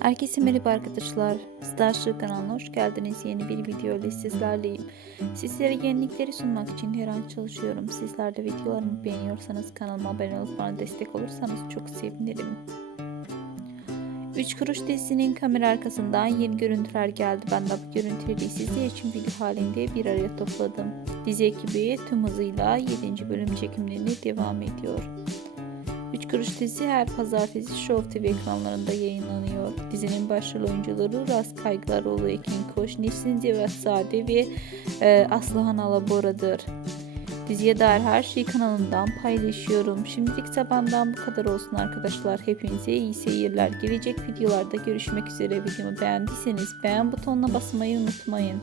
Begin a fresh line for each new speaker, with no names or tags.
Herkese merhaba arkadaşlar. Starship kanalına hoş geldiniz. Yeni bir video ile sizlerleyim. Sizlere yenilikleri sunmak için her an çalışıyorum. Sizler de videolarımı beğeniyorsanız kanalıma abone olup bana destek olursanız çok sevinirim. 3 Kuruş dizisinin kamera arkasından yeni görüntüler geldi. Ben de bu görüntüleri sizler için video halinde bir araya topladım. Dizi ekibi tüm hızıyla 7. bölüm çekimlerine devam ediyor. 3 Kuruş dizisi her pazartesi Show TV ekranlarında yayınlanıyor. Dizinin başrol oyuncuları Ras Kaygılaroğlu, Ekin Koç, Nesin Cevatzade ve e, Aslıhan Alabora'dır. Diziye dair her şeyi kanalımdan paylaşıyorum. Şimdilik sabahından bu kadar olsun arkadaşlar. Hepinize iyi seyirler. Gelecek videolarda görüşmek üzere. Videomu beğendiyseniz beğen butonuna basmayı unutmayın.